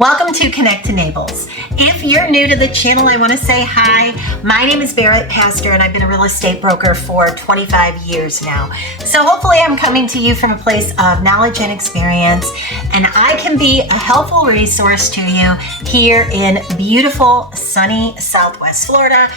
Welcome to Connect to Naples. If you're new to the channel, I want to say hi. My name is Barrett Pastor, and I've been a real estate broker for 25 years now. So hopefully I'm coming to you from a place of knowledge and experience, and I can be a helpful resource to you here in beautiful, sunny Southwest Florida.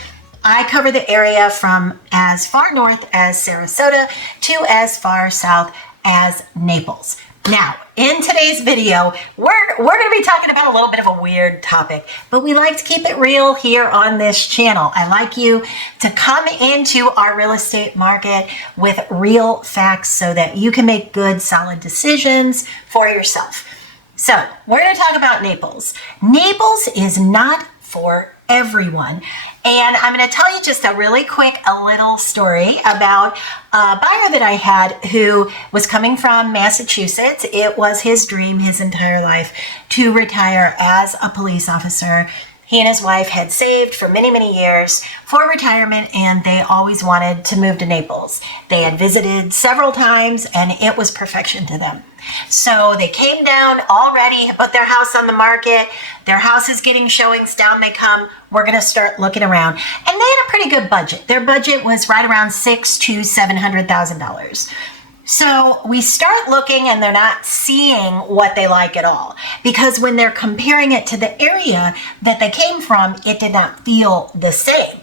I cover the area from as far north as Sarasota to as far south as Naples. Now, in today's video, we're going to be talking about a little bit of a weird topic, but we like to keep it real here on this channel. I like you to come into our real estate market with real facts so that you can make good, solid decisions for yourself. So, we're going to talk about Naples. Naples is not for everyone. And I'm going to tell you just a really quick, little story about a buyer that I had who was coming from Massachusetts. It was his dream his entire life to retire as a police officer. He and his wife had saved for many, many years for retirement, and they always wanted to move to Naples. They had visited several times, and it was perfection to them. So they came down already, put their house on the market. Their house is getting showings. Down they come. We're going to start looking around. And they had a pretty good budget. Their budget was right around $600,000 to $700,000. So we start looking, and they're not seeing what they like at all, because when they're comparing it to the area that they came from, it did not feel the same.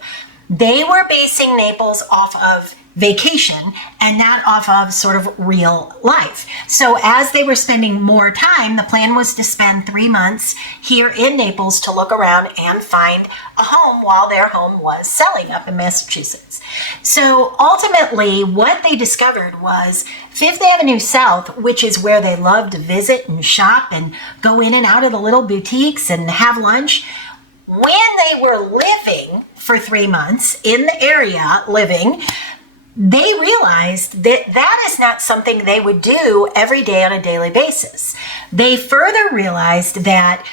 They were basing Naples off of vacation and not off of sort of real life. So as they were spending more time, the plan was to spend 3 months here in Naples to look around and find a home while their home was selling up in Massachusetts. So ultimately what they discovered was Fifth Avenue South, which is where they love to visit and shop and go in and out of the little boutiques and have lunch. When they were living for 3 months in the area living, they realized that that is not something they would do every day on a daily basis. They further realized that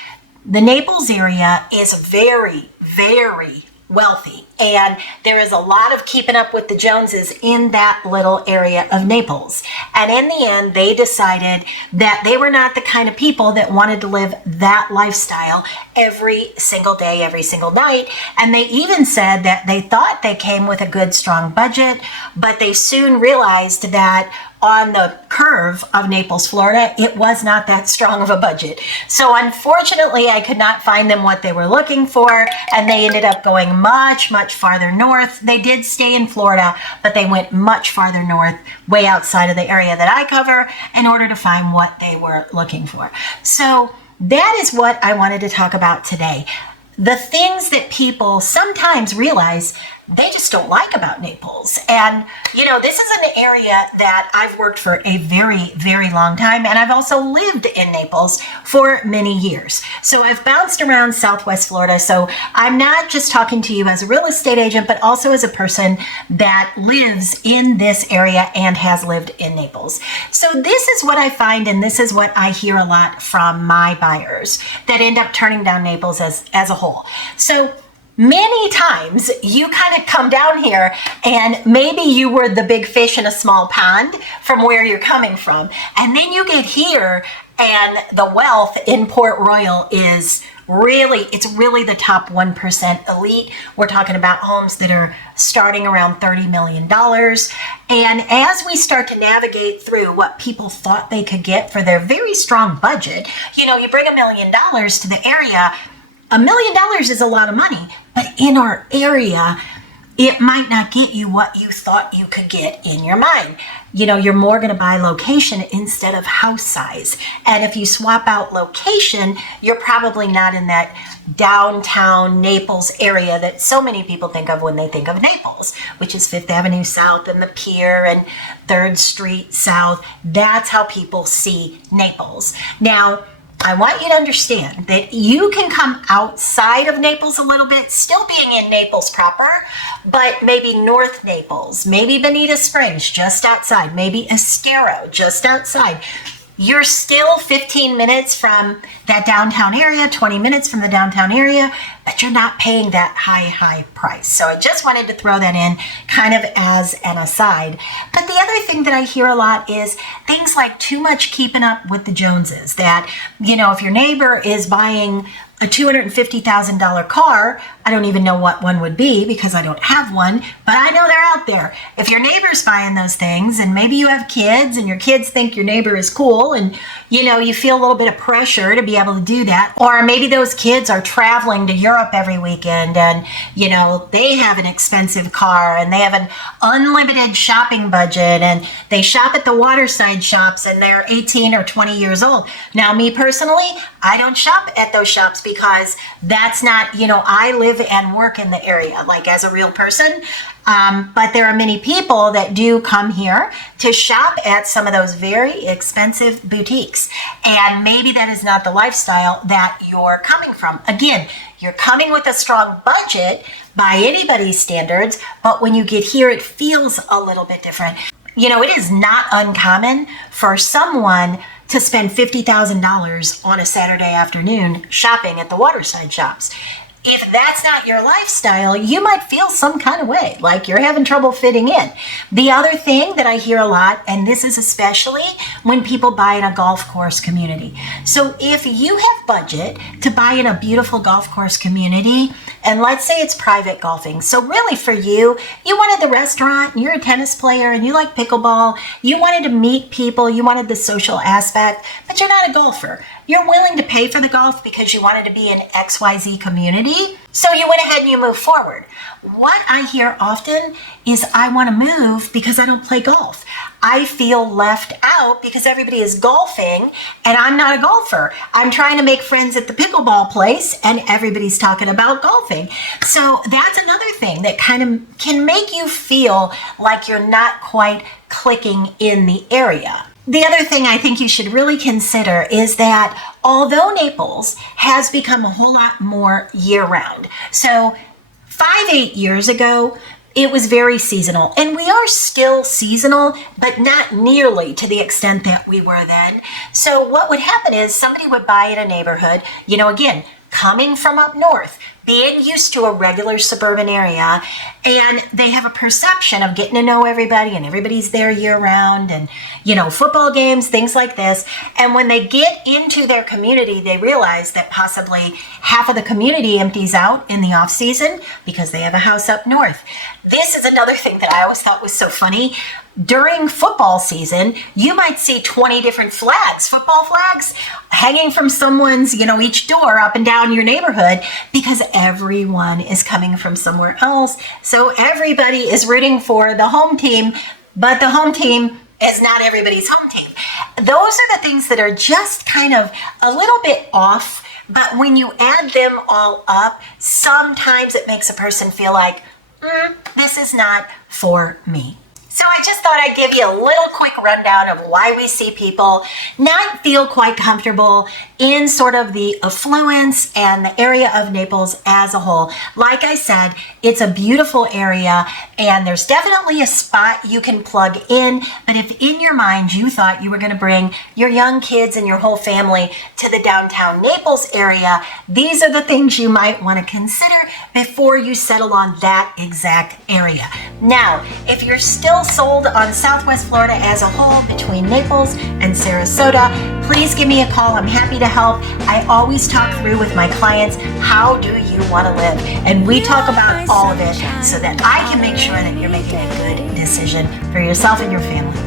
the Naples area is very, very wealthy, and there is a lot of keeping up with the Joneses in that little area of Naples. And in the end, they decided that they were not the kind of people that wanted to live that lifestyle every single day, every single night. And they even said that they thought they came with a good, strong budget, but they soon realized that on the curve of Naples, Florida, it was not that strong of a budget. So unfortunately, I could not find them what they were looking for, and they ended up going much, much farther north. They did stay in Florida, but they went much farther north, way outside of the area that I cover, in order to find what they were looking for. So that is what I wanted to talk about today. The things that people sometimes realize they just don't like about Naples. And, you know, this is an area that I've worked for a very, very long time. And I've also lived in Naples for many years. So I've bounced around Southwest Florida. So I'm not just talking to you as a real estate agent, but also as a person that lives in this area and has lived in Naples. So this is what I find, and this is what I hear a lot from my buyers that end up turning down Naples as a whole. So many times you kind of come down here and maybe you were the big fish in a small pond from where you're coming from. And then you get here and the wealth in Port Royal is it's really the top 1% elite. We're talking about homes that are starting around $30 million. And as we start to navigate through what people thought they could get for their very strong budget, you know, you bring $1 million to the area. $1 million is a lot of money, but in our area, it might not get you what you thought you could get in your mind. You know, you're more going to buy location instead of house size. And if you swap out location, you're probably not in that downtown Naples area that so many people think of when they think of Naples, which is Fifth Avenue South and the Pier and 3rd Street South. That's how people see Naples. Now, I want you to understand that you can come outside of Naples a little bit, still being in Naples proper, but maybe North Naples, maybe Bonita Springs, just outside, maybe Estero, just outside. you're still 15 minutes from that downtown area, 20 minutes from the downtown area, but you're not paying that high price. So I just wanted to throw that in kind of as an aside. But the other thing that I hear a lot is things like too much keeping up with the Joneses. That, if your neighbor is buying a $250,000 car, I don't even know what one would be because I don't have one, but I know they're out there. If your neighbor's buying those things and maybe you have kids and your kids think your neighbor is cool and you feel a little bit of pressure to be able to do that, or maybe those kids are traveling to Europe every weekend and they have an expensive car and they have an unlimited shopping budget and they shop at the waterside shops and they're 18 or 20 years old. Now, me personally, I don't shop at those shops because that's not, I live and work in the area, like as a real person. But there are many people that do come here to shop at some of those very expensive boutiques. And maybe that is not the lifestyle that you're coming from. Again, you're coming with a strong budget by anybody's standards, but when you get here, it feels a little bit different. It is not uncommon for someone to spend $50,000 on a Saturday afternoon shopping at the waterside shops. If that's not your lifestyle, you might feel some kind of way, like you're having trouble fitting in. The other thing that I hear a lot, and this is especially when people buy in a golf course community. So if you have budget to buy in a beautiful golf course community, and let's say it's private golfing. So really for you wanted the restaurant, and you're a tennis player, and you like pickleball, you wanted to meet people, you wanted the social aspect, but you're not a golfer. You're willing to pay for the golf because you wanted to be in XYZ community. So you went ahead and you moved forward. What I hear often is I want to move because I don't play golf. I feel left out because everybody is golfing and I'm not a golfer. I'm trying to make friends at the pickleball place and everybody's talking about golfing. So that's another thing that kind of can make you feel like you're not quite clicking in the area. The other thing I think you should really consider is that although Naples has become a whole lot more year-round, so 5-8 years ago, it was very seasonal, and we are still seasonal, but not nearly to the extent that we were then. So what would happen is somebody would buy in a neighborhood, again, coming from up north, being used to a regular suburban area, and they have a perception of getting to know everybody and everybody's there year round and, football games, things like this. And when they get into their community, they realize that possibly half of the community empties out in the off season because they have a house up north. This is another thing that I always thought was so funny. During football season, you might see 20 different flags, football flags, hanging from someone's, each door up and down your neighborhood because everyone is coming from somewhere else. So everybody is rooting for the home team, but the home team is not everybody's home team. Those are the things that are just kind of a little bit off, but when you add them all up, sometimes it makes a person feel like, this is not for me. So I just thought I'd give you a little quick rundown of why we see people not feel quite comfortable in sort of the affluence and the area of Naples as a whole. Like I said, it's a beautiful area and there's definitely a spot you can plug in. But if in your mind you thought you were going to bring your young kids and your whole family to the downtown Naples area, these are the things you might want to consider before you settle on that exact area. Now, if you're still sold on Southwest Florida as a whole between Naples and Sarasota, please give me a call. I'm happy to help. I always talk through with my clients, how do you want to live? And we talk about all of it so that I can make sure that you're making a good decision for yourself and your family.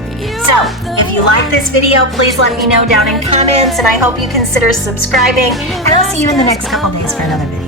So if you like this video, please let me know down in comments, and I hope you consider subscribing, and I'll see you in the next couple days for another video.